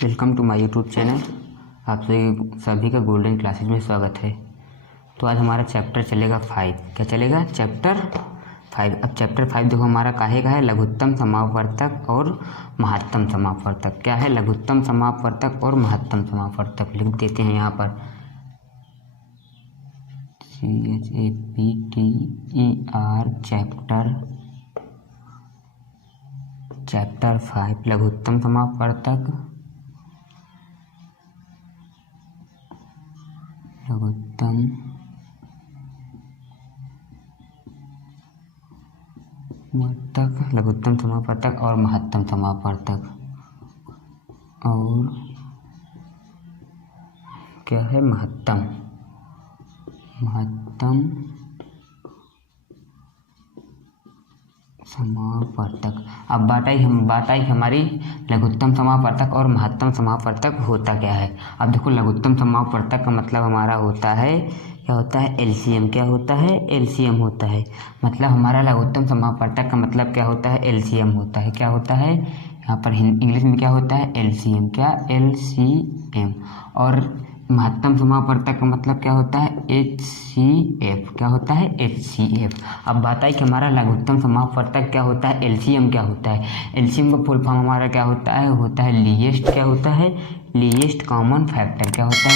Welcome to my YouTube channel. आप सभी का गोल्डन क्लासेज में स्वागत है। तो आज हमारा चैप्टर चलेगा 5। क्या चलेगा? चैप्टर 5। अब चैप्टर 5 देखो हमारा काहे का है, लघुत्तम समापवर्तक और महत्तम समापवर्तक। क्या है? लघुत्तम समापवर्तक और महत्तम समापवर्तक। लिख देते हैं यहाँ पर CHAPTER चैप्टर 5 लघुत्तम समापवर्तक, लघुत्तम समापवर्तक और महत्तम समापवर्तक। और क्या है? महत्तम समापवर्तक। अब बात आई हमारी लघुत्तम समापवर्तक और महत्तम समापवर्तक होता क्या है। अब देखो लघुत्तम समापवर्तक का मतलब हमारा होता है, क्या होता है? एलसीएम। क्या होता है? एलसीएम होता है। मतलब हमारा लघुत्तम समापवर्तक का मतलब क्या होता है? एलसीएम होता है। क्या होता है? यहाँ पर इंग्लिश में क्या होता है? एलसीएम। क्या? एलसीएम। और महत्तम समापवर्तक का मतलब क्या होता है? HCF। क्या होता है? HCF। अब बात आई कि हमारा लघुत्तम समापवर्तक क्या होता है, एलसीएम क्या होता है। एलसीएम का फुल फॉर्म हमारा क्या होता है? होता है लीएस्ट। क्या होता है? Least common factor. क्या होता है?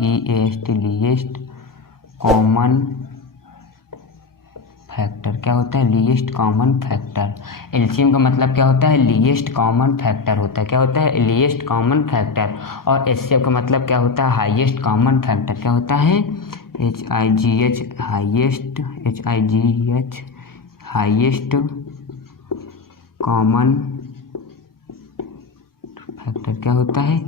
लीएस्ट, लीएस्ट कॉमन फैक्टर। क्या होता है? Least common factor. एलसीएम का मतलब क्या होता है? लीएस्ट कॉमन फैक्टर होता है। क्या होता है? Least common factor. और एचसीएफ का मतलब क्या होता है? Highest common factor. क्या होता है? HIGH highest, HIGH highest common factor. क्या होता है?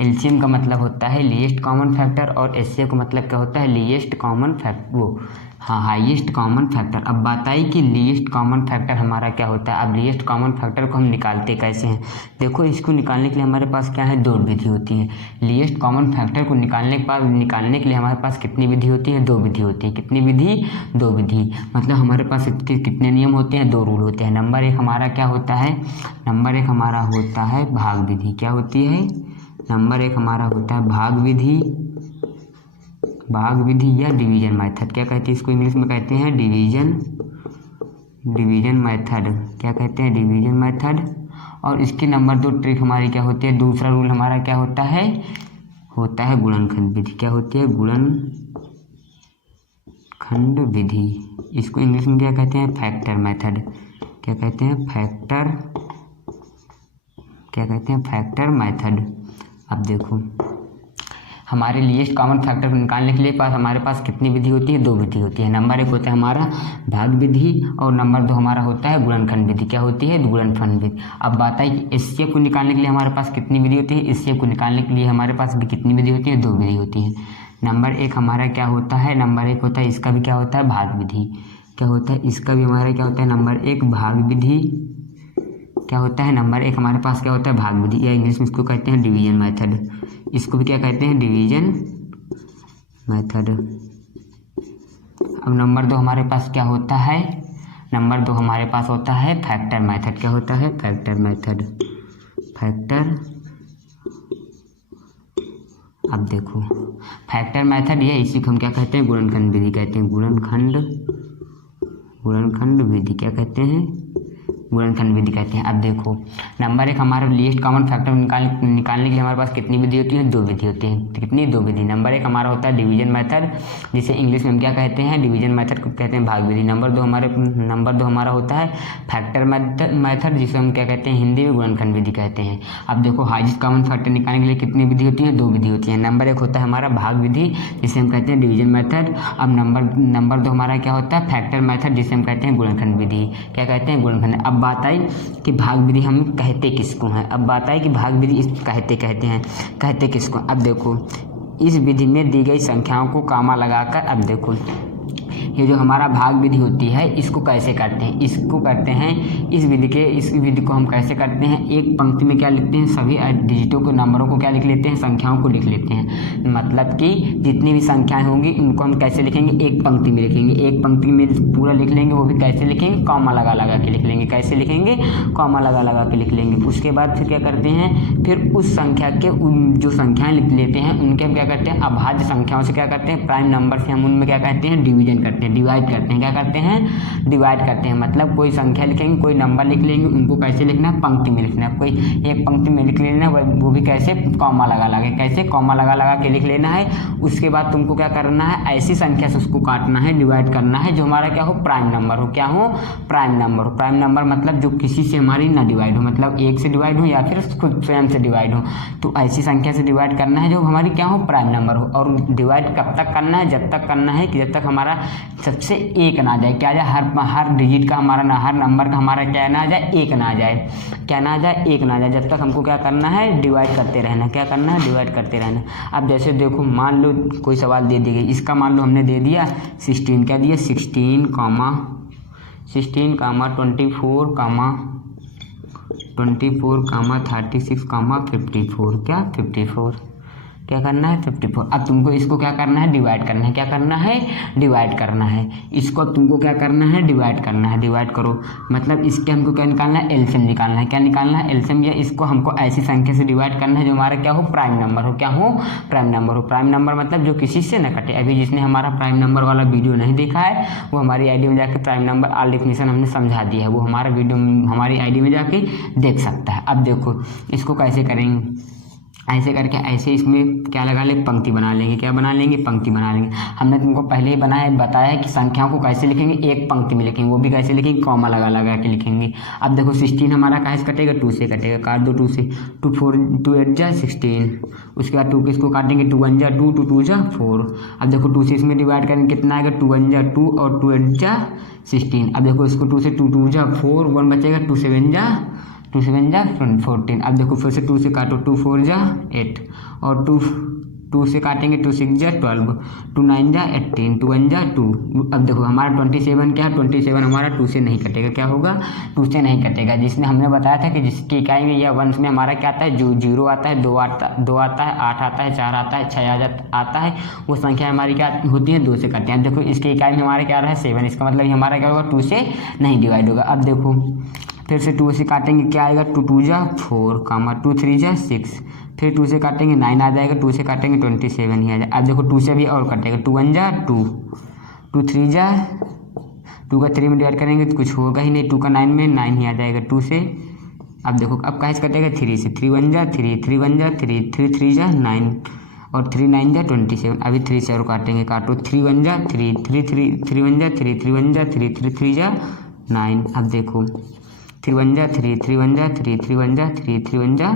एलसीएम का मतलब होता है लीएस्ट कॉमन फैक्टर और एचसीएफ का मतलब क्या होता है? Least common factor, highest common factor. अब बात आई कि लीएस्ट कॉमन फैक्टर हमारा क्या होता है। अब लीएस्ट कॉमन फैक्टर को हम निकालते कैसे हैं? देखो इसको निकालने के लिए हमारे पास क्या है? दो विधि होती है। लीएस्ट कॉमन फैक्टर को निकालने के लिए हमारे पास कितनी विधि होती है? दो विधि होती है। कितनी विधि? दो विधि। मतलब हमारे पास कितने नियम होते हैं? दो रूल होते हैं। नंबर एक हमारा क्या होता है? नंबर एक हमारा होता है भाग विधि। क्या होती है? नंबर एक हमारा होता है भाग विधि या डिवीजन मेथड। क्या कहते हैं इसको? इंग्लिश में कहते हैं डिवीजन मेथड। क्या कहते हैं? Division method. और इसके नंबर दो ट्रिक हमारी क्या होती है? दूसरा रूल हमारा क्या होता है? होता है गुणनखंड विधि। क्या होती है? गुणनखंड विधि। इसको इंग्लिश में क्या कहते हैं? Factor method. क्या कहते हैं? Factor method. अब देखो हमारे लीएस्ट कॉमन फैक्टर को निकालने के लिए हमारे पास कितनी विधि होती है? दो विधि होती है। नंबर एक होता है हमारा भाग विधि और नंबर दो हमारा होता है गुणनखंड विधि। क्या होती है? गुणनखंड विधि। अब बात आई कि एचसीएफ को निकालने के लिए हमारे पास कितनी विधि होती है? एचसीएफ को निकालने के लिए हमारे पास भी कितनी विधि होती है? दो विधि होती है। नंबर एक हमारा क्या होता है? नंबर एक होता है इसका भी क्या होता है? भाग विधि। क्या होता है? इसका भी हमारा क्या होता है? नंबर एक भाग विधि। क्या होता है? नंबर एक हमारे पास क्या होता है? भाग विधि या इंग्लिश में इसको कहते हैं डिवीजन मेथड। इसको भी क्या कहते हैं? Division method. अब नंबर दो हमारे पास क्या होता है? नंबर दो हमारे पास होता है फैक्टर मेथड। क्या होता है? Factor method. अब देखो फैक्टर मेथड या इसी को हम क्या कहते हैं? गुणनखंड विधि कहते हैं। गुणनखंड विधि क्या कहते हैं? गुणनखंड विधि कहते हैं। अब देखो नंबर एक हमारा लीस्ट कॉमन फैक्टर निकालने के लिए हमारे पास कितनी विधि होती है? दो विधि होती है। कितनी? दो विधि। नंबर एक हमारा होता है डिवीजन मेथड, जिसे इंग्लिश में हम क्या कहते हैं? डिवीजन मेथड को कहते हैं भाग विधि। नंबर दो हमारा होता है फैक्टर मेथड, जिसे हम क्या कहते हैं? हिंदी में गुणनखंड विधि कहते हैं। अब देखो हाईएस्ट कॉमन फैक्टर निकालने के लिए कितनी विधि होती है? दो विधि होती है। नंबर एक होता है हमारा भाग विधि, जिसे हम कहते हैं डिवीजन मेथड। अब नंबर दो हमारा क्या होता है? फैक्टर मेथड, जिसे हम कहते हैं गुणनखंड विधि। क्या कहते हैं? गुणनखंड। अब बात आई कि भाग विधि हम कहते किसको हैं। अब बात आई कि भाग विधि कहते किसको। अब देखो इस विधि में दी गई संख्याओं को कामा लगाकर, अब देखो ये जो हमारा भाग विधि होती है इसको कैसे करते हैं, इसको करते हैं इस विधि को हम कैसे करते हैं, एक पंक्ति में क्या लिखते हैं, सभी डिजिटों को नंबरों को क्या लिख लेते हैं, संख्याओं को लिख लेते हैं। मतलब कि जितनी भी संख्याएं होंगी उनको हम कैसे लिखेंगे, एक पंक्ति में लिखेंगे, एक पंक्ति में पूरा लिख लेंगे, वो भी कैसे लिखेंगे, कॉमा लगा के लिख लेंगे। कैसे लिखेंगे, कॉमा लगा के लिख लेंगे। उसके बाद फिर क्या करते हैं, फिर उस संख्या के जो संख्याएं लिख लेते हैं उनके हम क्या करते हैं, अभाज्य संख्याओं से क्या करते हैं, प्राइम नंबर से हम उनमें क्या कहते हैं, डिवीजन करते हैं, डिवाइड करते हैं। क्या करते हैं, डिवाइड करते हैं। मतलब कोई संख्या लिखेंगे, कोई नंबर लिख लेंगे, उनको कैसे लिखना है, पंक्ति में लिखना है। कोई एक पंक्ति में लिख लेना है, वो भी कैसे, कॉमा लगा के, कैसे कॉमा लगा के लिख लेना है। उसके बाद तुमको क्या करना है, ऐसी संख्या से उसको काटना है, डिवाइड करना है जो हमारा क्या हो, प्राइम नंबर हो। क्या हो, प्राइम नंबर हो। प्राइम नंबर मतलब जो किसी से हमारी ना डिवाइड हो, मतलब एक से डिवाइड हो या फिर खुद स्वयं से डिवाइड हो। तो ऐसी संख्या से डिवाइड करना है जो हमारी क्या हो, प्राइम नंबर हो। और डिवाइड कब तक करना है, जब तक करना है कि जब तक हमारा सबसे एक ना आ जाए। क्या आ जाए, हर डिजिट का हमारा ना, हर नंबर का हमारा क्या ना आ जाए, एक ना आ जाए। क्या ना आ जाए, एक ना आ जाए। जब तक हमको क्या करना है, डिवाइड करते रहना। क्या करना है, डिवाइड करते रहना। अब जैसे देखो, मान लो कोई सवाल दे दी गई, इसका मान लो हमने दे दिया 16, क्या दिया 16 कामा 24 कामा 36 कामा 54, क्या 54, क्या करना है 54। अब तुमको इसको क्या करना है, डिवाइड करना है। क्या करना है, डिवाइड करना है। इसको अब तुमको क्या करना है, डिवाइड करना है। डिवाइड करो मतलब इसके हमको क्या निकालना है, एलसीएम निकालना है। क्या निकालना है, एलसीएम। या इसको हमको ऐसी संख्या से डिवाइड करना है जो हमारा क्या हो, प्राइम नंबर हो। क्या हो, प्राइम नंबर हो। प्राइम नंबर मतलब जो किसी से न कटे। अभी जिसने हमारा प्राइम नंबर वाला वीडियो नहीं देखा है वो हमारी आईडी में जाके प्राइम नंबर ऑल डेफिनेशन हमने समझा दिया है, वो हमारा वीडियो हमारी आईडी में जाके देख सकता है। अब देखो इसको कैसे करेंगे, ऐसे करके ऐसे इसमें क्या लगा लेंगे, पंक्ति बना लेंगे। क्या बना लेंगे, पंक्ति बना लेंगे। हमने तुमको पहले ही बताया है कि संख्याओं को कैसे लिखेंगे, एक पंक्ति में लिखेंगे, वो भी कैसे लिखेंगे, कॉमा लगा के लिखेंगे। अब देखो 16 हमारा कहाँ से कटेगा, 2 से कटेगा। काट दो 2 से, 2 4 2 8 जा 16। उसके बाद 2 किसको काटेंगे, 2 1 जा 2 2 2 जा 4। अब देखो 2 से इसमें डिवाइड करेंगे, कितना आएगा, 2 1 जा 2 और 2 8 जा 16। अब देखो इसको 2 से 2 2 जा 4, 1 बचेगा, 2 7 जा 14। अब देखो फिर से 2 से काटो, 2 4 जा 8 और 2 से काटेंगे, 2 6 जा 12, 2 9 जा 18, 2 1 जा 2। अब देखो हमारा 27 क्या है, 27 हमारा 2 से नहीं कटेगा। क्या होगा, 2 से नहीं कटेगा। जिसने हमने बताया था कि जिसकी इकाई में या वंश में हमारा क्या आता है, जो 0 आता है, 2 आता है, 8 आता है, 4 आता है, 6 आता है, वो संख्या हमारी क्या होती है, 2 से कटते हैं। देखो इसकी इकाई में हमारा क्या रहा है, 7। इसका मतलब हमारा क्या होगा, 2 से नहीं डिवाइड होगा। अब देखो फिर से 2 से काटेंगे, क्या आएगा, 2 2 जा 4 कामा 2 3 जा 6। फिर 2 से काटेंगे 9 आ जाएगा, 2 से काटेंगे 27 ही आ जाएगा। अब देखो 2 से भी और कटेगा, 2 1 जा 2, 2 3 जा 2 का 3 में डिवाइड करेंगे तो कुछ होगा ही नहीं, 2 का 9 में 9 ही आ जाएगा 2 से। अब देखो अब कहाँ से कटेगा, 3 से, 3 1 जा 3, 3 1 जा 3, 3 3 जा 9 और 3 9 जा 27। अभी 3 से और काटेंगे, काटो 3 1 जा 3, 3 3 3 1 जा 3, 3 1 जा 3, 3 3 जा 9। अब देखो 3 1 जा 3, 3 1 जा 3, 3 1 जा 3, 3 1 जा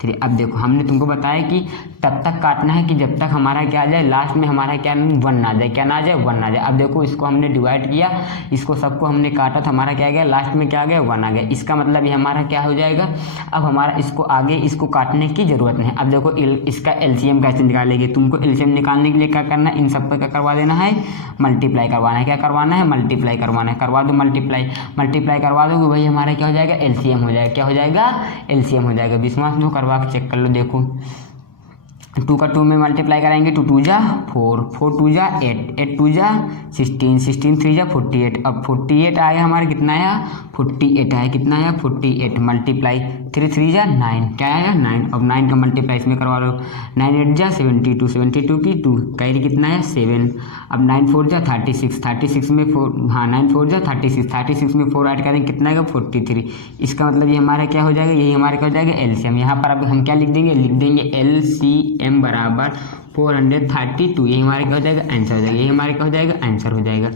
3। अब देखो हमने तुमको बताया कि तब तक काटना है कि जब तक हमारा क्या आ जाए, लास्ट में हमारा क्या 1 ना आ जाए। क्या ना आ जाए, 1 ना आ जाए। अब देखो इसको हमने डिवाइड किया, इसको सबको हमने काटा तो हमारा क्या आ गया, लास्ट में क्या आ गया, 1 आ गया। इसका मतलब ये हमारा क्या हो जाएगा, अब हमारा इसको आगे इसको काटने की ज़रूरत नहीं। अब देखो इसका एलसीएम कैसे निकालेंगे, तुमको एलसीएम निकालने के लिए क्या करना है, इन सब पर क्या करवा देना है, मल्टीप्लाई करवाना है। क्या करवाना है, मल्टीप्लाई करवाना है। करवा दो मल्टीप्लाई करवा दोगे, वही हमारा क्या हो जाएगा, एलसीएम हो जाएगा। क्या हो जाएगा, एलसीएम हो जाएगा। विश्वास नहीं करवा के चेक कर लो। देखो 2 का 2 में मल्टीप्लाई कराएंगे, 2 2 जा 4, 4 2 जा 8, 8 2 जा 16, 16 3 जा 48। अब 48 आया हमारे, कितना आया, 48 आया। कितना आया, 48 मल्टीप्लाई 3 3 जा 9, क्या आया 9। अब 9 का मल्टीप्लाई इसमें करवा लो, 9 8 जा 72, 72 की 2 कैरी कितना है 7। अब 9 4 जा 36, 36 में 4, हाँ 9 4 जा 36, 36 में 4 ऐड करेंगे, कितना आएगा 43। इसका मतलब ये हमारा क्या हो जाएगा, यही हमारा क्या हो जाएगा, एलसीएम। यहाँ पर अब हम क्या लिख देंगे, LCM बराबर 432। यही हमारा क्या हो जाएगा, आंसर हो जाएगा। यही हमारा क्या हो जाएगा, आंसर हो जाएगा।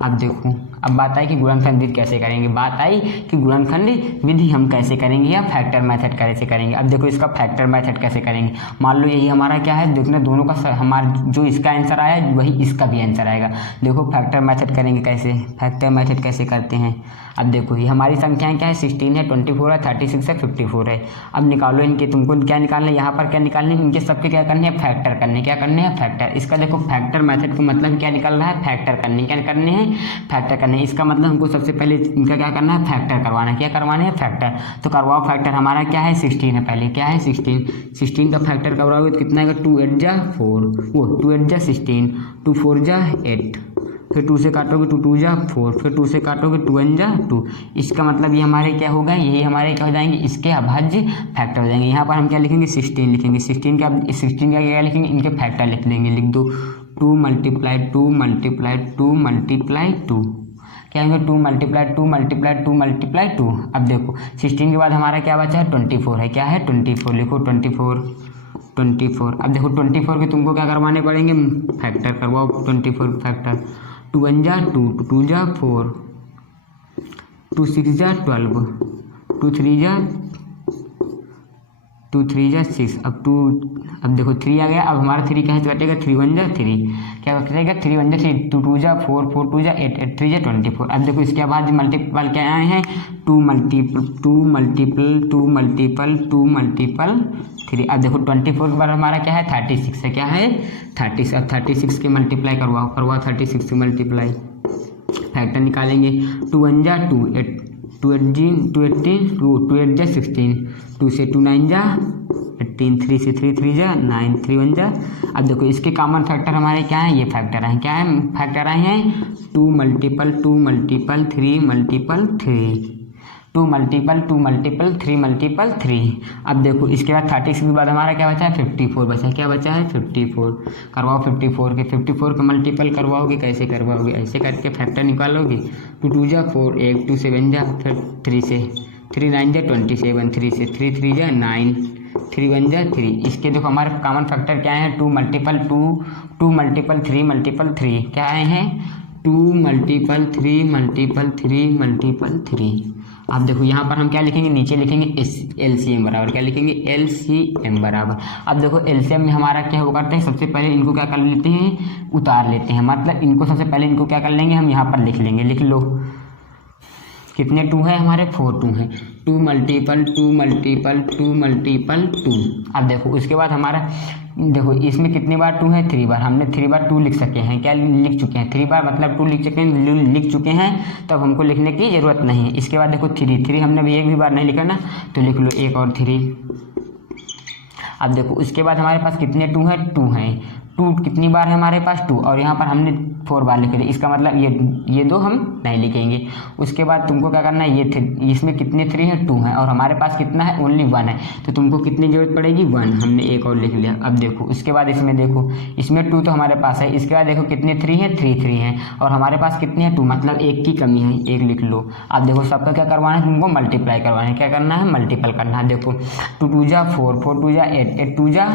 अब देखो, अब बात आई कि गुणनखंड विधि कैसे करेंगे, बात आई कि गुणनखंड विधि हम कैसे करेंगे या फैक्टर मेथड कैसे करेंगे। अब देखो इसका फैक्टर मेथड कैसे करेंगे, मान लो यही हमारा क्या है, देखना दोनों का हमारा जो इसका आंसर आया वही इसका भी आंसर आएगा। देखो फैक्टर मेथड करेंगे कैसे, फैक्टर मेथड कैसे करते हैं। अब देखो ये हमारी संख्याएं क्या है, 16 है, 24 है, 36 है, 54 है। अब निकालो इनके, तुमको क्या निकालना है, यहाँ पर क्या निकालने है, इनके सबके क्या करने हैं, फैक्टर करने, क्या करने हैं, फैक्टर। इसका देखो फैक्टर मेथड का मतलब क्या निकल रहा है, फैक्टर करने, क्या करने हैं, फैक्टर करने। इसका मतलब हमको सबसे पहले इनका क्या करना है, फैक्टर करवाना है, क्या करवाना है, फैक्टर। तो करवाओ फैक्टर, हमारा क्या है 16 है, पहले क्या है 16 का फैक्टर करवाओगे तो कितना आएगा, 2 8 जा 4, वो 2 8 जा 16, 2 4 जा 8, फिर 2 से काटोगे 2 2 जा 4, फिर 2 से काटोगे 2 1 जा 2। इसका मतलब ये हमारे क्या होगा, यही हमारे क्या हो जाएंगे, इसके अभाज्य फैक्टर हो जाएंगे। यहाँ पर हम क्या लिखेंगे, 16 लिखेंगे, 16 का क्या लिखेंगे, इनके फैक्टर लिख देंगे, लिख दो 2 मल्टीप्लाई 2 मल्टीप्लाई 2 मल्टीप्लाई 2, क्या होंगे 2 मल्टीप्लाई 2 मल्टीप्लाई 2 मल्टीप्लाई 2। अब देखो 16 के बाद हमारा क्या बचा है, 24 है, क्या है 24, लिखो 24। अब देखो 24 के तुमको क्या करवाने पड़ेंगे, फैक्टर करवाओ 24 फैक्टर। 2 1 जा 2, 2 जा 4, 2 6 जा 12, 2 3 जा 6। अब देखो 3 आ गया, अब हमारा 3 क्या है कटेगा, 3 1 जा 3, क्या कटेगा 3 1 जा 3, 2 2 जा 4, 4 2 जा 8, 8 3 जा 24। अब देखो इसके बाद मल्टीपल क्या आए हैं, 2 मल्टीपल 3। अब देखो 24 के बाद हमारा क्या है 36 है, क्या है 30। अब 36 के मल्टीप्लाई करवाओ 36 के मल्टीप्लाई, फैक्टर निकालेंगे। 2 1 जा 2 8, 2 8 जा 16, 2 से 2 9 जा 18, 3 से 3 जा 9, 3 1 जा। अब देखो इसके कॉमन फैक्टर हमारे क्या है, ये फैक्टर आए, क्या है फैक्टर आए हैं, 2 मल्टीपल 3 मल्टीपल 3, 2 मल्टीपल 3। अब देखो इसके बाद 36 के बाद हमारा क्या बचा है, 54 बचा, क्या बचा है 54। करवाओ 54 का मल्टीपल करवाओगे, कैसे करवाओगे, ऐसे करके फैक्टर निकालोगे। 2 2 जा 4, 1 2 7 जा, फिर 3 से 3 9 जा 27, 3 से 3 3 जा 9, 3 1 जा 3। इसके देखो हमारे कॉमन फैक्टर क्या है, 2 मल्टीपल 3 क्या आए हैं, 2 मल्टीपल 3। अब देखो यहाँ पर हम क्या लिखेंगे, नीचे लिखेंगे LCM बराबर, क्या लिखेंगे LCM बराबर। अब देखो LCM में हमारा क्या हो करते हैं, सबसे पहले इनको क्या कर लेते हैं, उतार लेते हैं, मतलब इनको सबसे पहले इनको क्या कर लेंगे, हम यहाँ पर लिख लेंगे, लिख लो कितने 2 है हमारे, 4 2 हैं, 2 मल्टीपल 2। अब देखो उसके बाद हमारा देखो इसमें कितनी बार 2 है, 3 बार, हमने 3 बार 2 लिख सके हैं, क्या लिख चुके हैं 3 बार, मतलब 2 लिख चुके हैं, तब हमको लिखने की ज़रूरत नहीं है। इसके बाद देखो 3 हमने भी एक भी बार नहीं लिखा ना, तो लिख लो 1 और 3। अब देखो उसके बाद हमारे पास कितने 2 हैं, 2 हैं, 2 कितनी बार है हमारे पास 2, और यहाँ पर हमने 4 बार लिखे थे, इसका मतलब ये 2 हम नहीं लिखेंगे। उसके बाद तुमको क्या करना है, इसमें कितने 3 हैं, 2 हैं, और हमारे पास कितना है, ओनली 1 है, तो तुमको कितनी जरूरत पड़ेगी, 1, हमने 1 और लिख लिया। अब देखो उसके बाद इसमें देखो, इसमें 2 तो हमारे पास है, इसके बाद देखो कितने 3 हैं, 3 हैं, और हमारे पास कितने हैं 2, मतलब 1 की कमी है, 1 लिख लो। अब देखो सबका क्या करवाना है, तुमको मल्टीप्लाई करवाना है, क्या करना है, मल्टीपल करना है। देखो 2 2 जा 4, 4 2 जा 8, 8 2 जा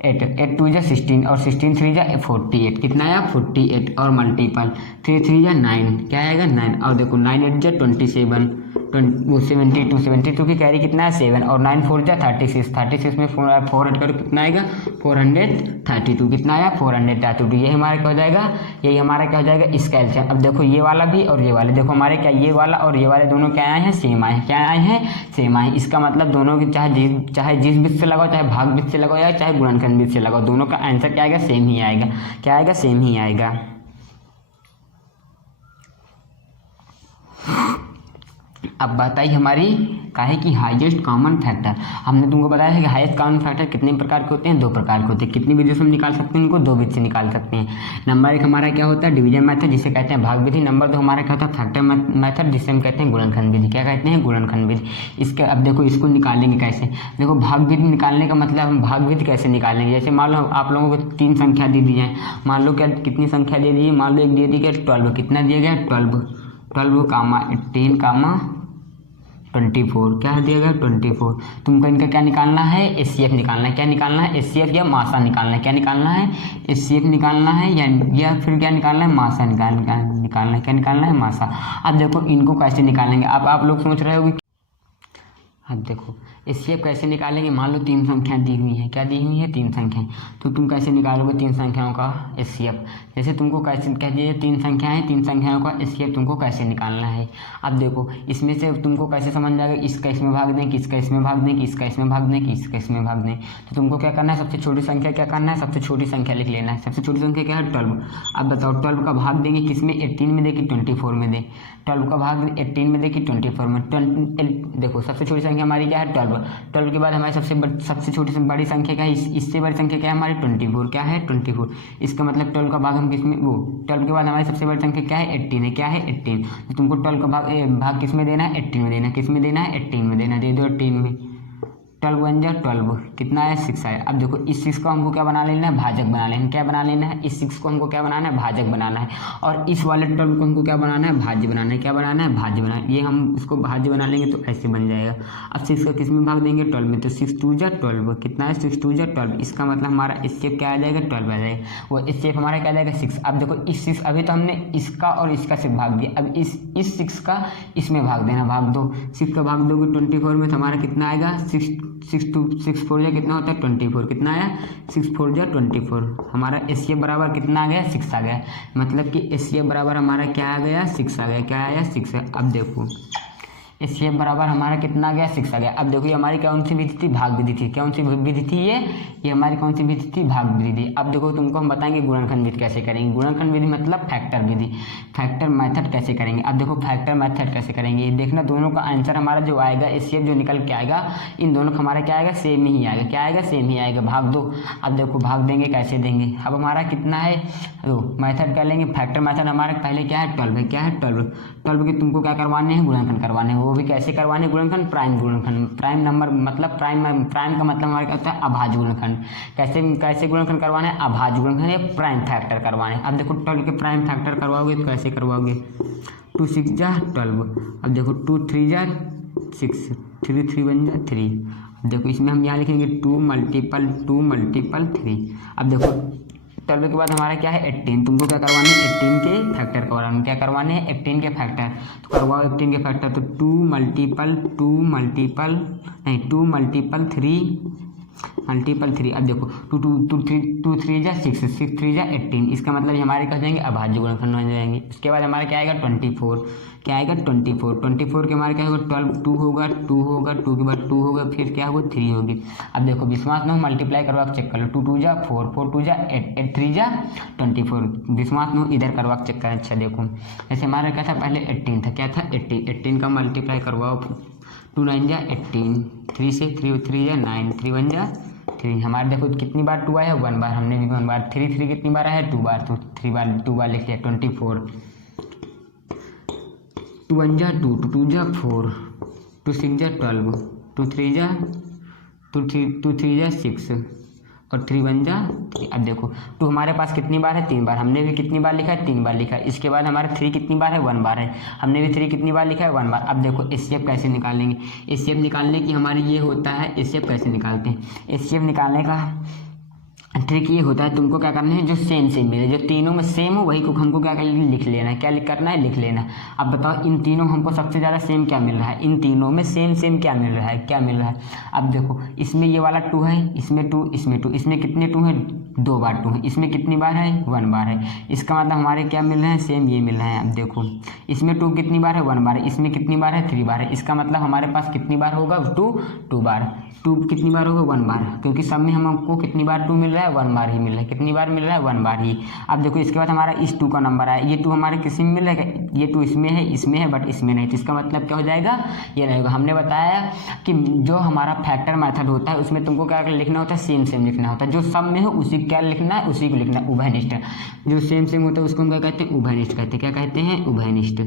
8, 8 2 जा 16, और 16 3 जा 48, कितना आया 48, और मल्टीपल 3 3 जा 9, क्या आएगा 9, और देखो 9 8 जा 27, 72 की कैरी कितना है 7, और 9 4 जा 36 में 4 ऐड करो कितना आएगा 432, कितना आया 432। ये हमारा क्या हो जाएगा, यही हमारा क्या हो जाएगा, इसका एलसीएम। अब देखो ये वाला भी और ये वाले, देखो हमारे क्या ये वाला और ये वाले दोनों क्या आए हैं, सेम आए हैं, क्या आए हैं, सेम आए। इसका मतलब दोनों की चाहे जिस बीच से लगाओ, चाहे भाग बीच से लगाओ, या चाहे गुणनखंड बीच से लगाओ, दोनों का आंसर क्या आएगा, सेम ही आएगा, क्या आएगा, सेम ही आएगा। अब बात आई हमारी काहे की हाईएस्ट कॉमन फैक्टर। हमने तुमको बताया है कि हाईएस्ट कॉमन फैक्टर कितने प्रकार के होते हैं, 2 प्रकार के होते हैं। कितनी विधि से हम निकाल सकते हैं इनको, 2 विधि से निकाल सकते हैं। नंबर 1 हमारा क्या होता है, डिवीजन मेथड, जिसे कहते हैं भाग विधि। नंबर 2 हमारा क्या होता है, फैक्टर मेथड, जिसे हम कहते हैं गुणनखंड विधि। क्या कहते हैं, गुणनखंड विधि। इसके अब देखो इसको निकालेंगे कैसे, देखो भाग विधि निकालने का मतलब हम भाग विधि कैसे निकालेंगे। जैसे मान लो आप लोगों को 3 संख्या दे दी जाए, मान लो क्या कितनी संख्या दे दी, मान लो एक दे दी क्या 12, कितना दिया गया 12, 18, 24, क्या दिया गया 24। तुमको इनका क्या निकालना है, एचसीएफ निकालना है। क्या निकालना है, एचसीएफ या मासा निकालना है। क्या निकालना है, एचसीएफ निकालना है या फिर क्या निकालना है, मासा निकालना है। क्या निकालना है, मासा। अब देखो इनको कैसे निकालेंगे, अब आप लोग सोच रहे होगे। अब देखो एचसीएफ कैसे निकालेंगे, मान लो 3 संख्याएं दी हुई हैं। क्या दी हुई है, 3 संख्याएं। तो तुम कैसे निकालोगे 3 संख्याओं का एचसीएफ। जैसे तुमको कैसे कह दिए 3 संख्याएं, 3 संख्याओं का एचसीएफ तुमको कैसे निकालना है। अब देखो इसमें से तुमको कैसे समझ जाएगा, इसका इसमें भाग दें, किसका इसमें भाग दें, किसका इसमें भाग दें, किसका इसमें भाग दें। तो तुमको क्या करना है, सबसे छोटी संख्या क्या करना है, सबसे छोटी संख्या लिख लेना है। सबसे छोटी संख्या क्या है, 12। अब बताओ 12 का भाग देंगे किसमें, 18 में दे कि 24 में दे। 12 का भाग 18 में दे कि 24 में। देखो सबसे छोटी संख्या हमारी क्या है, 12। 12 के बाद हमारी सबसे छोटी से बड़ी संख्या क्या है, इससे बड़ी संख्या क्या है हमारी, 24। क्या है, 24। इसका मतलब 12 का भाग हम किसमें, वो 12 के बाद हमारी सबसे बड़ी संख्या क्या है, 18 है। क्या है, 18। तो तुमको 12 का भाग किसमें देना है, 18 में देना। किसमें देना है, 18 में देना। दे दो 18 में। 12 बन जाए 12, कितना है, 6 आया। अब देखो इस 6 को हमको क्या बना लेना है, भाजक बना लेना है। क्या बना लेना है, इस 6 को हमको क्या बनाना है, भाजक बनाना है। और इस वाले 12 को हमको क्या बनाना है, भाज्य बनाना है। क्या बनाना है, भाज्य बनाना है। ये हम इसको भाज्य बना लेंगे तो ऐसे बन जाएगा। अब 6 का किस में भाग देंगे, 12 में। तो 6 2 जा 12, कितना है, 6 2 जा 12। इसका मतलब हमारा एचसीएफ क्या आ जाएगा, 12 आ जाएगा। वो एचसीएफ हमारा क्या आ जाएगा, 6। अब देखो इस 6, अभी तो हमने इसका और इसका सिर्फ भाग दिया। अब इस 6 का इसमें भाग देना, भाग दो। 6 का भाग दोगे 24 में तो हमारा कितना आएगा, 6 4 जा कितना होता है, 24। कितना आया, 6 4 जा 24। हमारा एचसीएफ बराबर कितना आ गया, 6 आ गया। मतलब कि एचसीएफ बराबर हमारा क्या आ गया, 6 आ गया। क्या आया, 6 है। अब देखो एचसीएफ बराबर हमारा कितना आ गया, 6 आ गया। अब देखो ये हमारी कौन सी विधि थी, भाग विधि थी। कौन सी विधि थी, ये हमारी कौन सी विधि थी, भाग विधि थी। अब देखो तुमको हम बताएंगे गुणनखंड विधि कैसे करेंगे। गुणनखंड विधि मतलब फैक्टर विधि, फैक्टर मेथड कैसे करेंगे। अब देखो फैक्टर मेथड कैसे करेंगे, देखना दोनों का आंसर हमारा जो आएगा, एचसीएफ जो निकल के आएगा, इन दोनों का हमारा क्या आएगा, सेम ही आएगा। क्या आएगा, सेम ही आएगा। भाग दो। अब देखो भाग देंगे कैसे देंगे। अब हमारा कितना है, तो मेथड कर लेंगे। फैक्टर मेथड हमारा पहले क्या है, 12 है। क्या है, 12 के तुमको क्या करवाने हैं, गुणनखंड करवाने हैं। वो भी कैसे करवाने, गुणनखंड प्राइम गुणनखंड। प्राइम नंबर मतलब प्राइम का मतलब हमारा क्या होता है, अभाज्य गुणनखंड। कैसे गुणनखंड करवाना है, अभाज्य गुणनखंड या प्राइम फैक्टर करवाने। अब देखो 12 के प्राइम फैक्टर करवाओगे तो कैसे करवाओगे, 2 6 जा 12। अब देखो 2 3 जा 6, 3 3 बन जा 3। अब देखो इसमें हम यहाँ लिखेंगे 2 मल्टीपल 3। अब देखो 12 के बाद हमारा क्या है, 18। तुमको क्या करवाने हैं, 18 के फैक्टर करवाने। क्या करवाने हैं, 18 के फैक्टर। तो करवाओ 18 के फैक्टर। तो 2 मल्टीपल 3। अब देखो 2 3 जा 6, 6 3 जा 18। इसका मतलब हमारे कह जाएंगे अभाज्य गुणनखंड हो जाएंगे। उसके बाद हमारा क्या आएगा, 24। क्या आएगा, 24 के हमारे क्या होगा, 12 2 होगा, 2 के बाद 2 होगा, फिर क्या होगा, 3 होगी। अब देखो विश्वास न हो मल्टीप्लाई करवा के चेक कर लो। 2 2 जा 4, 4 2 जा 8, 8 3 जा 24। विश्वास न हो इधर करवा के चेक करें। अच्छा देखो जैसे हमारा क्या था, पहले 18 था। क्या था, 18 का मल्टीप्लाई करवाओ। 2 9 जा 18, 3 से 3 जा 9, 3 1 जा 3। हमारे देखो कितनी बार 2 आया, 1 बार। हमने भी 1 बार। 3 कितनी बार आया, 2 बार। तो 2 बार लिख लिया। 24, 2 1 जा 2, 2 2 जा 4, 2 6 जा 12, 2 3 जा 6 और 3 1 जा 3। अब देखो 2 हमारे पास कितनी बार है, 3 बार। हमने भी कितनी बार लिखा है, 3 बार लिखा है। इसके बाद हमारा 3 कितनी बार है, 1 बार है। हमने भी 3 कितनी बार लिखा है, 1 बार। अब देखो एचसीएफ कैसे निकालेंगे। एचसीएफ निकालने की हमारी ये होता है, एचसीएफ कैसे निकालते हैं। एचसीएफ निकालने का ट्रिक ये होता है, तुमको क्या करना है, जो सेम मिले, जो तीनों में सेम हो वही को हमको क्या लिख लेना है। क्या करना है, लिख लेना। अब बताओ इन तीनों हमको सबसे ज़्यादा सेम क्या मिल रहा है, इन तीनों में सेम क्या मिल रहा है। अब देखो इसमें ये वाला 2 है, इसमें 2, इसमें कितने 2 हैं, 2 बार 2 है। इसमें कितनी बार है, 1 बार है। इसका मतलब हमारे क्या मिल रहे हैं, सेम ये मिल रहे हैं। अब देखो इसमें 2 कितनी बार है, 1 बार है। इसमें कितनी बार है, 3 बार है। इसका मतलब हमारे पास कितनी बार होगा, 2 बार। 2 कितनी बार होगा, 1 बार। क्योंकि सब में हमको कितनी बार 2 मिल रहा है, 1 बार ही मिल रहा है। कितनी बार मिल रहा है, 1 बार ही। अब देखो इसके बाद हमारा इस 2 का नंबर आया। ये 2 हमारे किसी में मिल रहा है, ये 2 इसमें है बट इसमें नहीं। तो इसका मतलब क्या हो जाएगा, ये नहीं होगा। हमने बताया कि जो हमारा फैक्टर मेथड होता है उसमें तुमको क्या लिखना होता है, सेम लिखना होता है। जो सब में हो उसी क्या लिखना है, उसी को लिखना है, उभयनिष्ठ। जो सेम होता है उसको हम क्या कहते हैं, उभयनिष्ठ कहते हैं। क्या कहते हैं, उभयनिष्ठ।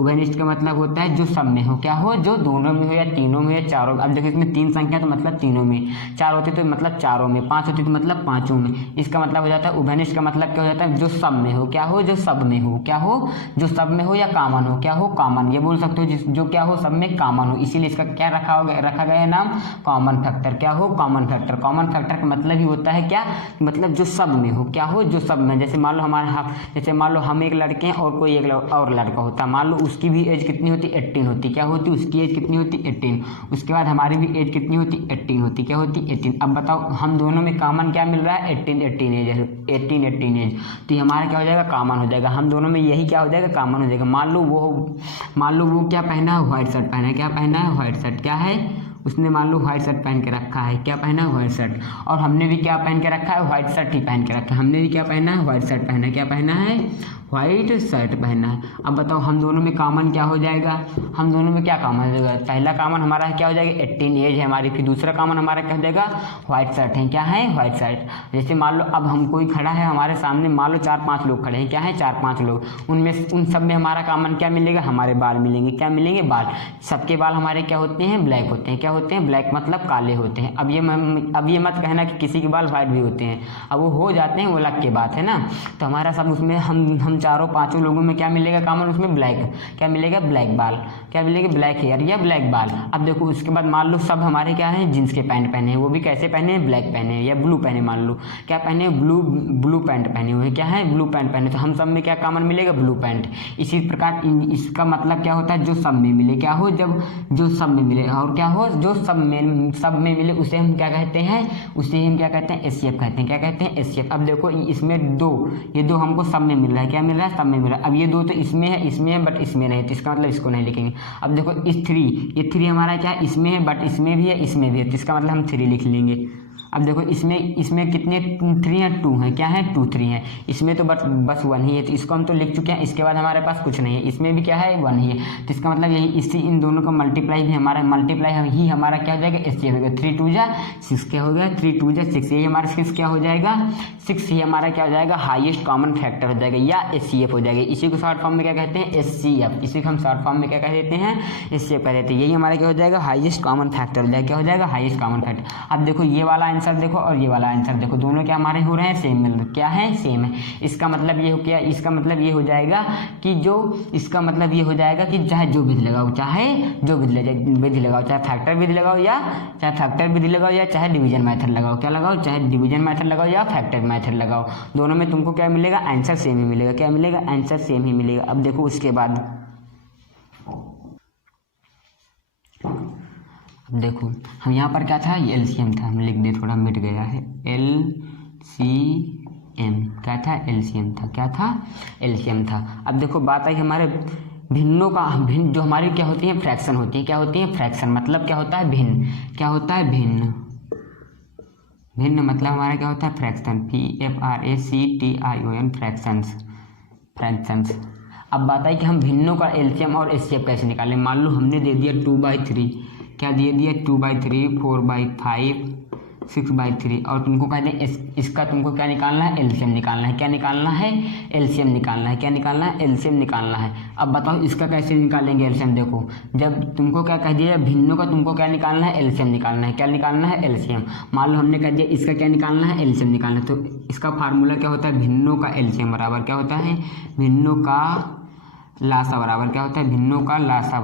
उभयनिष्ठ का मतलब होता है जो सब में हो, क्या हो, जो दोनों में हो या तीनों में या चारों में। अब देखो इसमें 3 संख्या तो मतलब तीनों में, 4 होती तो मतलब चारों में, 5 होती तो मतलब पांचों में। इसका मतलब हो जाता है उभयनिष्ठ का मतलब क्या हो जाता है, जो सब में हो, क्या हो, जो सब में हो, क्या हो, जो सब में हो या कॉमन हो, क्या हो, कॉमन। ये बोल सकते हो जो क्या हो, सब में कॉमन हो, इसीलिए इसका क्या रखा गया है नाम, कॉमन फैक्टर। क्या हो, कॉमन फैक्टर। कॉमन फैक्टर का मतलब ही होता है क्या, मतलब जो सब में हो, क्या हो, जो सब में। जैसे मान लो हम एक लड़के हैं और कोई एक और लड़का होता, मान लो उसकी भी एज कितनी होती, 18 होती। क्या होती, उसकी एज कितनी होती, 18। उसके बाद हमारी भी एज कितनी होती, 18 होती। क्या होती, 18। अब बताओ हम दोनों में कॉमन क्या मिल रहा है, 18 एज। तो ये हमारा क्या हो जाएगा, कॉमन हो जाएगा। हम दोनों में यही क्या हो जाएगा, कॉमन हो जाएगा। मान लो वो क्या पहना है, व्हाइट शर्ट पहना है। क्या पहना है, व्हाइट शर्ट। क्या है, उसने मान लो व्हाइट शर्ट पहन के रखा है। क्या पहना है, व्हाइट शर्ट। और हमने भी क्या पहन के रखा है, व्हाइट शर्ट ही पहन के रखा है। हमने भी क्या पहना है, व्हाइट शर्ट पहना है। क्या पहना है, व्हाइट शर्ट पहना है। अब बताओ हम दोनों में कॉमन क्या हो जाएगा, हम दोनों में क्या कॉमन हो जाएगा, पहला कॉमन हमारा क्या हो जाएगा, 18 एज है हमारी। फिर दूसरा कॉमन हमारा क्या हो जाएगा, व्हाइट शर्ट है। क्या है, व्हाइट शर्ट। जैसे मान लो अब हम कोई खड़ा है हमारे सामने, मान लो 4-5 लोग खड़े हैं। क्या है, 4-5 लोग। उन सब में हमारा कॉमन क्या मिलेगा, हमारे बाल मिलेंगे। क्या मिलेंगे, बाल। सबके बाल हमारे क्या होते हैं, ब्लैक होते हैं। क्या होते हैं, ब्लैक मतलब काले होते हैं। अब ये मत कहना कि किसी के बाल व्हाइट भी होते हैं, अब वो हो जाते हैं, वो अलग की बात है ना। तो हमारा सब उसमें हम 4-5 लोगों में क्या मिलेगा कॉमन, उसमें ब्लैक। क्या मिलेगा, ब्लैक बाल। क्या मिलेगा, ब्लैक हेयर या ब्लैक बाल। अब देखो उसके बाद मान लो सब हमारे क्या है, जींस के पैंट पहने हैं। वो भी कैसे पहने हैं, ब्लैक पहने हैं या ब्लू पहने। मान लो क्या पहने, ब्लू पैंट पहने हुए। क्या है, ब्लू पैंट पहने। तो हम सब में क्या कॉमन मिलेगा, ब्लू पैंट। इसी प्रकार इसका मतलब क्या होता है, जो सब में मिले। क्या हो, जब जो सब में मिले। और क्या हो, जो सब में मिले उसे हम क्या कहते हैं, उसे हम क्या कहते हैं, एचसीएफ कहते हैं। क्या कहते हैं, एचसीएफ। अब देखो इसमें ये दो हमको सब में मिल रहा है। क्या मिल रहा है, सब में मिल रहा है। अब ये दो तो इसमें है बट इसमें नहीं, तो इसका मतलब इसको नहीं लिखेंगे। अब देखो ये 3 हमारा क्या है, इसमें है बट इसमें भी है, इसमें भी है, तो इसका मतलब हम 3 लिख लेंगे। अब देखो इसमें कितने 3 हैं, 2 हैं। क्या है, 2 3 हैं। इसमें तो बस 1 ही है, तो इसको हम तो लिख चुके हैं। इसके बाद हमारे पास कुछ नहीं है। इसमें भी क्या है, 1 ही है, तो इसका मतलब यही इन दोनों का मल्टीप्लाई ही हमारा क्या हो जाएगा, एचसीएफ हो गया। 3 2 जा 6 क्या हो गया, 3 2 जा 6। यही हमारा 6 क्या हो जाएगा, 6 ही हमारा क्या हो जाएगा, हाईएस्ट कॉमन फैक्टर हो जाएगा या एचसीएफ हो जाएगा। इसी को शॉर्ट फॉर्म में क्या कहते हैं, एचसीएफ। इसी को हम शॉर्ट फॉर्म में क्या कह देते हैं, एचसीएफ कह देते हैं। यही हमारा क्या हो जाएगा, हाईएस्ट कॉमन फैक्टर हो जाएगा। क्या हो जाएगा, हाईएस्ट कॉमन फैक्टर। अब देखो ये वाला आंसर देखो और ये वाला आंसर देखो, दोनों क्या हमारे हो रहे हैं, सेम मिल रहे। क्या है, सेम है। इसका मतलब ये हो क्या, इसका मतलब ये हो जाएगा कि इसका मतलब ये हो जाएगा कि चाहे जो विधि लगाओ, चाहे विधि लगाओ, चाहे फैक्टर विधि लगाओ या चाहे डिवीजन मेथड लगाओ। क्या लगाओ, चाहे डिवीजन मेथड लगाओ या फैक्टर मेथड लगाओ, दोनों में तुमको क्या मिलेगा, आंसर सेम ही मिलेगा। क्या मिलेगा, आंसर सेम ही मिलेगा। अब देखो उसके बाद अब देखो हम यहाँ पर क्या था, ये एलसीएम था, हम लिख दे, थोड़ा मिट गया है। एलसीएम क्या था, एलसीएम था। क्या था, एलसीएम था। अब देखो बात आई हमारे भिन्नों का। भिन्न जो हमारी क्या होती है, फ्रैक्शन होती है। क्या होती है, फ्रैक्शन। मतलब क्या होता है, भिन्न। क्या होता है, भिन्न। भिन्न मतलब हमारा क्या होता है, फ्रैक्शन। FRACTION fractions. अब बात आई कि हम भिन्नों का एलसीएम और एचसीएफ कैसे निकालें। मान लो हमने दे दिया 2/3, क्या दे दिया, 2/3, 4/5, 6/3, और तुमको कह दें इसका तुमको क्या निकालना है, एलसीएम निकालना है। क्या निकालना है, एलसीएम निकालना है। क्या निकालना है, एलसीएम निकालना है। अब बताओ इसका कैसे निकालेंगे एलसीएम। देखो जब तुमको क्या कह दिया, भिन्नों का तुमको क्या निकालना है, एलसीएम निकालना है। क्या निकालना है, एलसीएम। मान लो हमने कह दिया इसका क्या निकालना है, एलसीएम निकालना है, तो इसका फार्मूला क्या होता है, भिन्नों का एलसीएम बराबर क्या होता है, भिन्नों का लासा बराबर क्या होता है, भिन्नों का लासा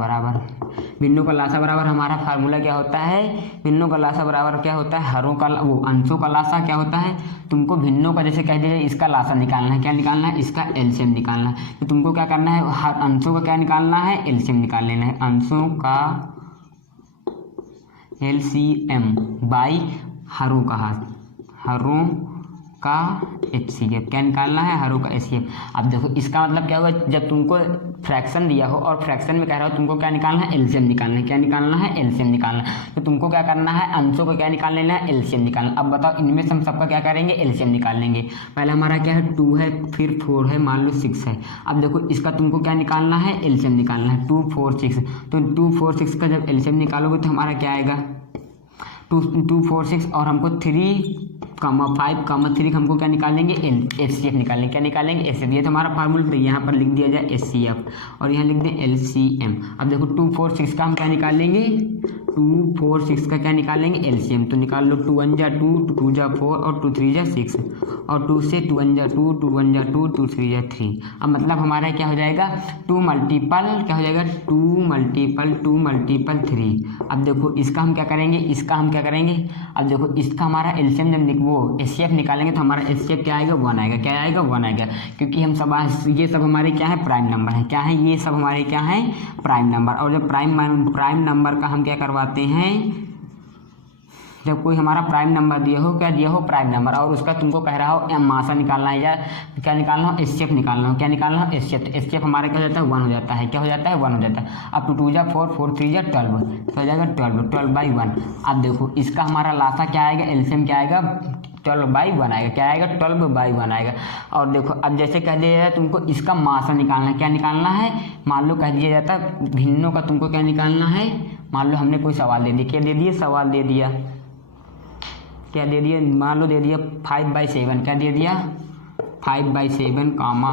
बराबर हमारा फार्मूला क्या होता है, भिन्नों का लासा बराबर क्या होता है, हरों का अंशों का लासा क्या होता है। तुमको भिन्नों का जैसे कह दिया इसका लासा निकालना है, क्या निकालना है, इसका एलसीएम निकालना है। तो तुमको क्या करना है, हर अंशों का क्या निकालना है, एलसीएम निकाल लेना है। अंशों का एलसीएम बाई हरों का एचसीएफ। क्या निकालना है, हरों का एचसीएफ। अब देखो इसका मतलब क्या होगा, जब तुमको फ्रैक्शन दिया हो और फ्रैक्शन में कह रहा हो तुमको क्या निकालना है, एलसीएम निकालना है। क्या निकालना है, एलसीएम निकालना है। तो तुमको क्या करना है, अंशों को क्या निकाल लेना है, एलसीएम निकालना। अब बताओ इनमें से हम सबका क्या करेंगे, एलसीएम निकाल लेंगे। पहले हमारा क्या है, 2 है, फिर 4 है, मान लो 6 है। अब देखो इसका तुमको क्या निकालना है, एलसीएम निकालना है। 2 4 6, तो 2 4 6 का जब एलसीएम निकालोगे तो हमारा क्या आएगा, 2 4 6, और हमको 3 5, 3 हमको क्या निकालेंगे, HCF निकालेंगे। क्या निकालेंगे, HCF। ये तो हमारा फार्मूला, तो यहाँ पर लिख दिया जाए HCF और यहाँ लिख दें LCM। अब देखो 2, 4, 6 का हम क्या निकालेंगे, 2, 4, 6 का क्या निकालेंगे, LCM। तो निकाल लो, 2 1 जा 2, 2 जा 4 और 2 3 जा 6 और 2 से 2 1 जा 2, 2 1 जा 2, 2 3 जा 3। अब मतलब हमारा क्या हो जाएगा, 2 मल्टीपल क्या हो जाएगा, 2 मल्टीपल 3। अब देखो इसका हम क्या करेंगे, इसका हम क्या करेंगे, अब देखो इसका हमारा LCM जब वो HCF निकालेंगे तो हमारा HCF क्या आएगा, 1 आएगा। क्या आएगा, 1 आएगा, क्योंकि हम सब ये सब हमारे क्या है, प्राइम नंबर है। क्या है, ये सब हमारे क्या है, प्राइम नंबर। और जब प्राइम नंबर का हम क्या करवाते हैं, जब कोई हमारा प्राइम नंबर दिया हो, क्या दिया हो, प्राइम नंबर, और उसका तुमको कह रहा हो मासा निकालना है या क्या निकालना हो, HCF निकालना हो। क्या निकालना हो, HCF। तो HCF हमारा क्या हो जाता है, 1 हो जाता है। क्या हो जाता है, 1 हो जाता है। अब 2 2 जा 4, 4 3 जा 12, तो हो जाएगा 12/1। अब देखो इसका हमारा लासा क्या आएगा, LCM क्या आएगा, 12/1 आएगा। क्या आएगा, 12/1 आएगा। और देखो अब जैसे कह दिया जाए तुमको इसका मासा निकालना है। क्या निकालना है, मान लो कह दिया जाता भिन्नों का तुमको क्या निकालना है, मान लो हमने कोई सवाल दे दिया, क्या दे दिया, सवाल दे दिया, क्या दे दिया, मान लो दे दिया 5/7। क्या दे दिया, 5/7 कामा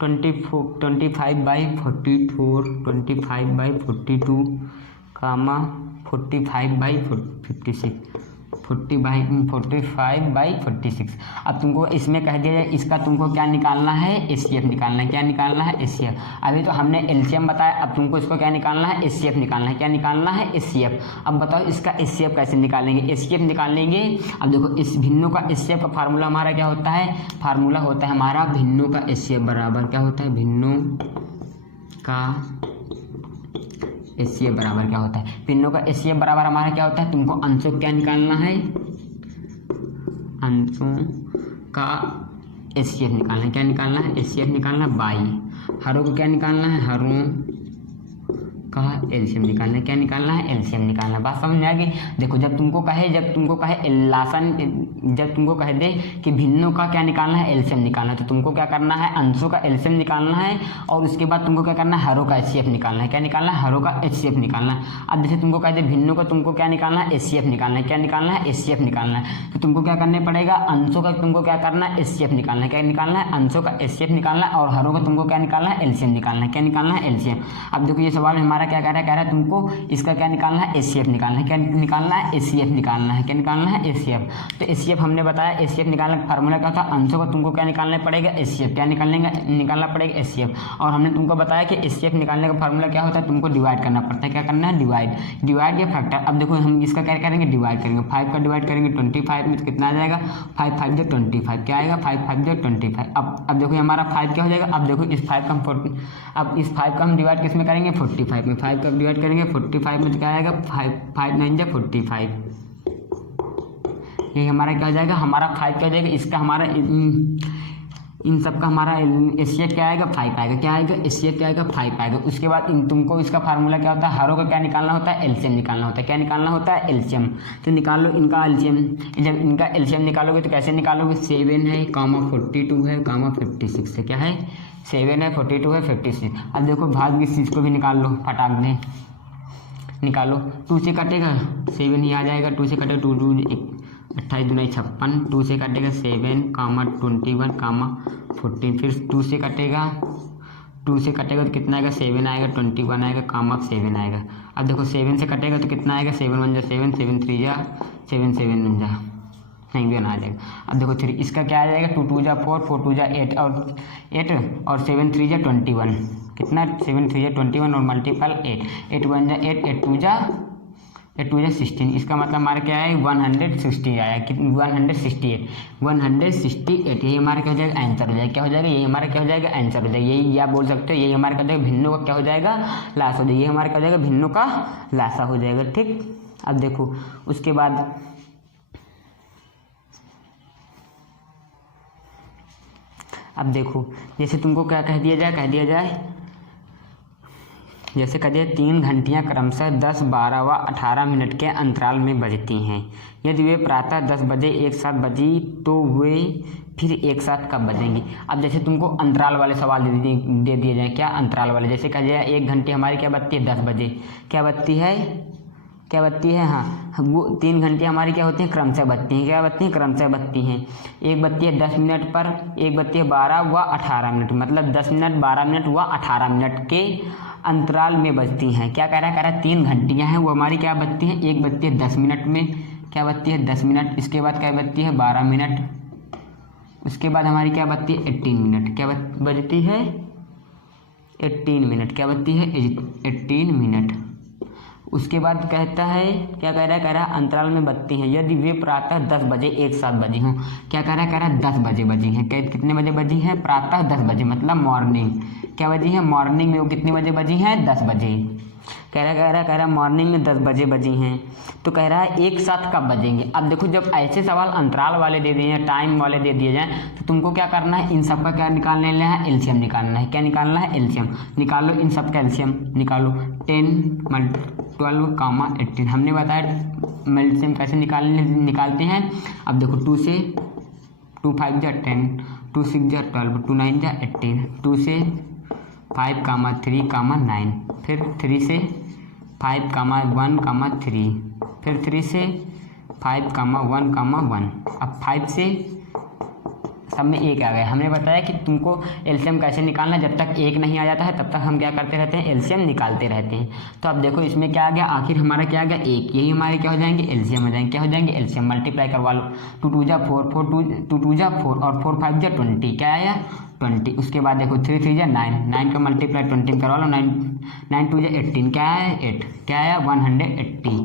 25/44, 25/42 कामा 45/56, 45/46। अब तुमको इसमें कह दिया जाए इसका तुमको क्या निकालना है, HCF निकालना है। क्या निकालना है, HCF। अभी तो हमने LCM बताया, अब तुमको इसको क्या निकालना है, HCF निकालना है। क्या निकालना है, HCF। अब बताओ इसका HCF कैसे निकालेंगे, HCF निकालेंगे। अब देखो इस भिन्नों का HCF का फार्मूला हमारा क्या होता है, फार्मूला होता है हमारा भिन्नों का HCF बराबर क्या होता है, भिन्नों का HCF बराबर क्या होता है, भिन्नों का HCF बराबर हमारा क्या होता है, तुमको अंशों क्या निकालना है, अंशों का HCF निकालना है। क्या निकालना है, HCF निकालना है बाई हरों को क्या निकालना है, हरों का LCM निकालना है। क्या निकालना है, LCM निकालना है। बात समझ में आ गई। देखो जब तुमको कहे लासन, जब तुमको कह दे कि भिन्नों का क्या निकालना है, LCM निकालना है, तो तुमको क्या करना है, अंशों का LCM निकालना है और उसके बाद तुमको क्या करना है, हरों का HCF निकालना है। क्या निकालना है, हरों का HCF निकालना है। अब जैसे तुमको कह दे भिन्नों का तुमको क्या निकालना है, HCF निकालना है। क्या निकालना है, HCF निकालना है। तो तुमको क्या करने पड़ेगा, अंशों का तुमको क्या करना है, HCF निकालना है। क्या निकालना है, अंशों का HCF निकालना है और हरों का तुमको क्या निकालना है, LCM निकालना है। क्या निकालना है, LCM। अब देखो ये सवाल हमारा क्या कह रहा है तुमको इसका क्या निकालना है, HCF निकालना है। क्या निकालना है, HCF निकालना है। क्या निकालना है, HCF। तो HCF हमने बताया, HCF निकालने का फार्मूला क्या था, अंशों का तुमको क्या निकालना पड़ेगा, HCF। क्या निकालना पड़ेगा, HCF। और हमने तुमको बताया कि HCF निकालने का फार्मूला क्या होता है, तुमको डिवाइड करना पड़ता है। क्या करना है, डिवाइड या फैक्टर। अब देखो हम इसका क्या करेंगे, डिवाइड करेंगे। 5 का डिवाइड करेंगे 25 में, तो कितना आ जाएगा, 5 5 जो 25। क्या आएगा, 5 5 जो 25। अब देखो हमारा 5 क्या हो जाएगा, अब देखो इस 5 का हम डिवाइड किस में करेंगे, 45 में। 5 का डिवाइड करेंगे 45 में, तो क्या आएगा, 5 9 जा 45। ये हमारा क्या हो जाएगा, हमारा 5 क्या हो जाएगा, इसका हमारा इन सब का हमारा HCF क्या आएगा, 5 आएगा। क्या आएगा, HCF क्या आएगा, 5 आएगा। उसके बाद तुमको इसका फार्मूला क्या होता है, हरों का क्या निकालना होता है, LCM निकालना होता है। क्या निकालना होता है, LCM। तो निकाल लो इनका LCM। जब इनका LCM निकालोगे तो कैसे निकालोगे, 7 है कामा 42 है कामा 56 है। क्या है, 7 है 42 है 56। अब देखो भाग इस चीज़ को भी निकाल लो, फटाक दे निकालो। 2 से कटेगा 7 ही आ जाएगा, 2 से कटेगा 2 2 28 2 56, 2 से कटेगा 7 कामा 21 कामा 14, फिर 2 से कटेगा तो कितना आएगा, 7 आएगा, 21 आएगा कामा 7 आएगा। अब देखो 7 से कटेगा तो कितना आएगा, 7 1 जा 7, 7 3 जा 7 7 1 जा नहीं भी आ जाएगा। अब देखो 3 इसका क्या आ जाएगा, 2 2 जा 4, 4 2 जा 8 और 7 3 जा 21, कितना 7 3 जा 21 और मल्टीपल 8 8 1 जा 8, 8 2 जा 16। इसका मतलब हमारा क्या है, 160 आया, 168। यही हमारा क्या हो जाएगा, आंसर हो जाएगा। क्या हो जाएगा, यही हमारा क्या हो जाएगा, आंसर हो जाएगा। यही या बोल सकते हो, यही हमारा क्या हो जाएगा, भिन्नों का क्या हो जाएगा, लासा हो जाएगा। ये हमारा क्या हो जाएगा, भिन्नों का लासा हो जाएगा। ठीक। अब देखो उसके बाद अब देखो जैसे तुमको क्या कह दिया जाए जैसे कह दिया 3 घंटियाँ क्रमशः 10, 12 व 18 मिनट के अंतराल में बजती हैं। यदि वे प्रातः 10 बजे एक साथ बजी तो वे फिर एक साथ कब बजेंगी। अब जैसे तुमको अंतराल वाले सवाल दे दिए जाए, क्या अंतराल वाले, जैसे कह दिया 1 घंटे हमारी क्या बजती है, 10 बजे। क्या बजती है, क्या बत्ती है, हाँ वो 3 घंटे हमारी क्या होती हैं, क्रमशः बत्ती हैं। क्या बत्ती हैं, क्रमशः बत्ती हैं। एक बत्ती है 10 मिनट पर, एक बत्ती है 12 व 18 मिनट, मतलब 10 मिनट, 12 मिनट व 18 मिनट के अंतराल में बजती हैं। क्या कह रहा है 3 घंटियाँ हैं वो हमारी क्या बत्ती हैं। एक बत्ती है 10 मिनट में, क्या बत्ती है 10 मिनट, इसके बाद क्या बत्ती है 12 मिनट, उसके बाद हमारी क्या बत्ती है 18 मिनट, क्या बजती है 18 मिनट, क्या बत्ती है 18 मिनट। उसके बाद कहता है, क्या कह रहा है अंतराल में बत्ती हैं यदि वे प्रातः 10 बजे एक साथ बजी हों। क्या कह रहा है 10 बजे बजी हैं। कितने बजे बजी हैं, प्रातः 10 बजे, मतलब मॉर्निंग। क्या बजी है, मॉर्निंग में वो कितने बजे बजी हैं, 10 बजे। कह रहा मॉर्निंग में 10 बजे बजी हैं। तो कह रहा है एक साथ कब बजेंगे। अब देखो जब ऐसे सवाल अंतराल वाले दे दिए जाएँ, टाइम वाले दे दिए जाएँ, तो तुमको क्या करना है, इन सब का क्या निकालने है, एलसीएम निकालना है। क्या निकालना है, एलसीएम निकालो, इन सब का एलसीएम निकालो। 10 × 12, 18 हमने बताया एलसीएम कैसे निकालते हैं। अब देखो 2 से 2 5 जा 10, 2 6 जा 12, 2 9 जा 18, 2 से 5, 3, 9, फिर 3 से 5, 1, 3, फिर 3 से 5, 1, 1। अब 5 से सब में 1 आ गया। हमने बताया कि तुमको एलसीएम कैसे निकालना, जब तक 1 नहीं आ जाता है तब तक हम क्या करते रहते हैं, एलसीएम निकालते रहते हैं। तो अब देखो इसमें क्या आ गया, आखिर हमारा क्या आ गया 1, यही हमारे क्या हो जाएंगे, एलसीएम हो जाएंगे। क्या हो जाएंगे, एलसीएम। मल्टीप्लाई करवा लो, 2 2 जा 4, 2 2 जा 4 और 4 5 जा 20, क्या आया 20। उसके बाद देखो 3 3 जा 9, 9 का मल्टीप्लाई 20 में करवा लो, 9 2 जा 18, क्या आया 8, क्या आया 180,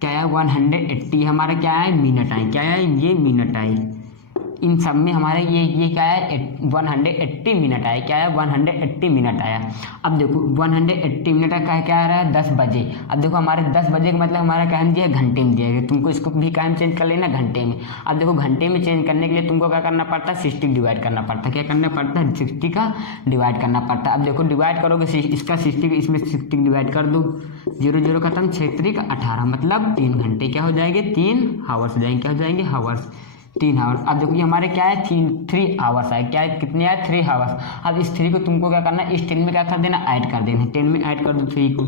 क्या आया 180 हमारा क्या है, मिनट आए। क्या है, ये मिनट आए। इन सब में हमारे ये क्या है 180 मिनट आया। क्या है 180 मिनट आया। अब देखो 180 मिनट का क्या आ रहा है, 10 बजे। अब देखो हमारे 10 बजे का मतलब हमारा टाइम दिया है, घंटे में दिया है। तुमको इसको भी टाइम चेंज कर लेना घंटे में। अब देखो घंटे में चेंज करने के लिए तुमको क्या करना पड़ता है, 60 डिवाइड करना पड़ता है। क्या करना पड़ता है, 60 का डिवाइड करना पड़ता है। अब देखो डिवाइड करोगे इसका 60, इसमें 60 डिवाइड कर दो, 0 0 खत्म, 6 3 18, मतलब 3 घंटे क्या हो जाएंगे, 3 आवर्स हो जाएंगे। क्या हो जाएंगे, हावर्स, 3 आवर्स। अब देखो ये हमारे क्या है 3 आवर्स आए। क्या है, कितने आए, 3 आवर्स। अब इस 3 को तुमको क्या करना है, इस 10 में क्या कर देना, ऐड कर देना। 10 में ऐड कर दो 3 को,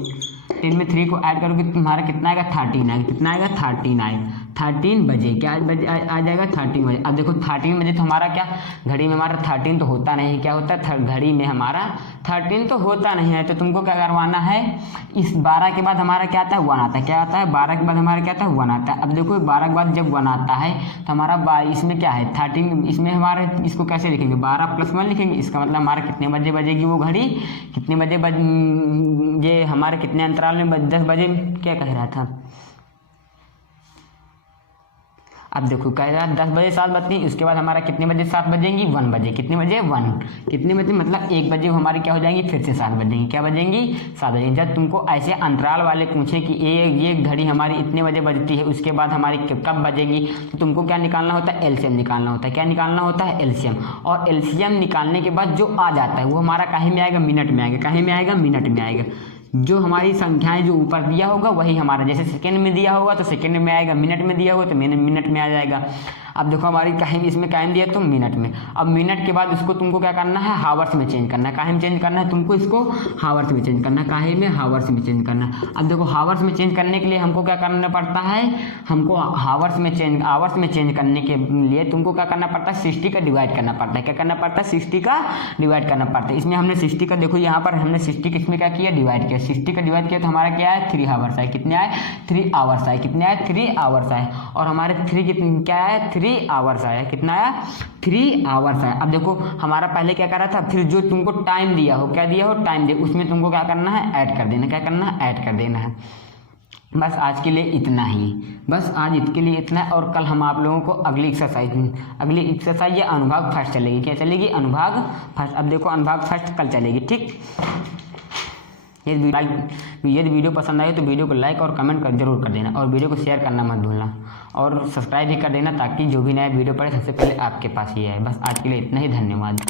10 में 3 को ऐड करोगे तुम्हारा कितना आएगा, 13 आएगा। कितना आएगा, 13 आएगा। 13 बजे क्या बजे आ जाएगा, 13 बजे। अब देखो 13 बजे तो हमारा क्या, घड़ी में हमारा 13 तो होता नहीं। क्या होता है, घड़ी में हमारा 13 तो होता नहीं है। तो तुमको क्या करवाना है, इस 12 के बाद हमारा क्या आता है, 1 आता है। क्या आता है, 12 के बाद हमारा क्या आता है, 1 आता है। अब देखो 12 के बाद जब 1 आता है तो हमारा इसमें क्या है 13, इसमें हमारे इसको कैसे लिखेंगे, 12 + 1 लिखेंगे। इसका मतलब हमारा कितने बजे बजेगी वो घड़ी, कितने बजे ये हमारे कितने अंतराल में 10 बजे क्या कह रहा था। अब देखो कह रहा है 10 बजे 7 बजती, उसके बाद हमारा कितने बजे 7 बजेंगी, 1 बजे। कितने बजे, 1 कितने बजे, मतलब 1 बजे हमारी क्या हो जाएंगी, फिर से 7 बजेंगी। क्या बजेंगी, 7 बजेंगी। जब तुमको ऐसे अंतराल वाले पूछे कि ये घड़ी हमारी इतने बजे बजती है, उसके बाद हमारी कब बजेगी, तो तुमको क्या निकालना होता है, एलसीएम निकालना होता है। क्या निकालना होता है, एलसीएम। और एलसीएम निकालने के बाद जो आ जाता है वो हमारा काहे में आएगा, मिनट में आएगा। काहे में आएगा, मिनट में आएगा। जो हमारी संख्याएं जो ऊपर दिया होगा वही हमारा, जैसे सेकंड में दिया होगा तो सेकंड में आएगा, मिनट में दिया होगा तो मिनट में आ जाएगा। अब देखो हमारी काहे इसमें कायम दिया तो मिनट में। अब मिनट के बाद इसको तुमको क्या करना है, हावर्स में चेंज करना है। काहे में चेंज करना है तुमको, इसको हावर्स में चेंज करना है। काहे में, हावर्स में चेंज करना है। अब देखो हावर्स में चेंज करने के लिए हमको क्या करना पड़ता है, हमको आवर्स में चेंज करने के लिए तुमको क्या करना पड़ता है, 60 का डिवाइड करना पड़ता है। क्या करना पड़ता है, 60 का डिवाइड करना पड़ता है। इसमें हमने 60 का, देखो यहाँ पर हमने 60 किसमें क्या किया, डिवाइड किया। 60 का डिवाइड किया तो हमारा क्या है, 3 आवर्स आए। कितने आए, 3 आवर्स आए। कितने आए, 3 आवर्स आए। और हमारे 3 कितने क्या है, 3 आवर्स आया। कितना आया, 3 आवर्स आया। अब देखो हमारा पहले क्या कर रहा था, फिर जो तुमको टाइम दिया हो, क्या दिया हो, टाइम दिया, उसमें तुमको क्या करना है, ऐड कर देना। क्या करना है, ऐड कर देना है। बस आज के लिए इतना ही, बस आज इसके लिए इतना है। और कल हम आप लोगों को अगली एक्सरसाइज ये अनुभाग फर्स्ट चलेगी। क्या चलेगी, अनुभाग फर्स्ट। अब देखो अनुभाग फर्स्ट कल चलेगी, ठीक। यदि वीडियो पसंद आए तो वीडियो को लाइक और कमेंट जरूर कर देना, और वीडियो को शेयर करना मत भूलना, और सब्सक्राइब भी कर देना, ताकि जो भी नया वीडियो पड़े सबसे पहले आपके पास ही आए। बस आज के लिए इतना ही, धन्यवाद।